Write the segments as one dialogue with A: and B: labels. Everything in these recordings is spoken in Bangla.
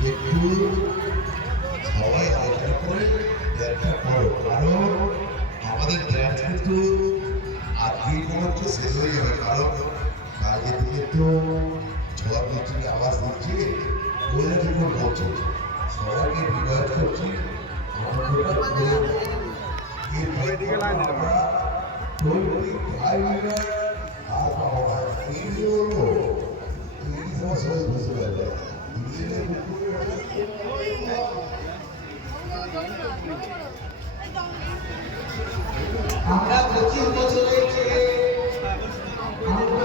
A: একটু সবাই আলোচনা করে ড্যান্সটা করো কারণ আমাদের ড্যান্স কিন্তু আজকেই পর্যন্ত শেষ হয়ে যাবে কারণ কালকে থেকে তো ঝড় বৃষ্টির আওয়াজ দিচ্ছে বলে কিন্তু বলছে সবাইকে রিকোয়েস্ট করছি আমরা টোয়েন্টি ফাইভ মিনিট আর পাবো
B: আমরা পঁচিশ বছরের যে আমরা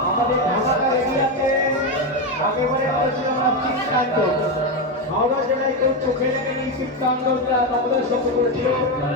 B: আমাদের ঢাকা এরিয়াতে একেবারে বলেছিলাম আমরা চিত্তাঙ্গ হাওড়া জেলায় কেউ চোখে লেগে নিয়ে চিত্তাঙ্গটা আমাদের করেছিল।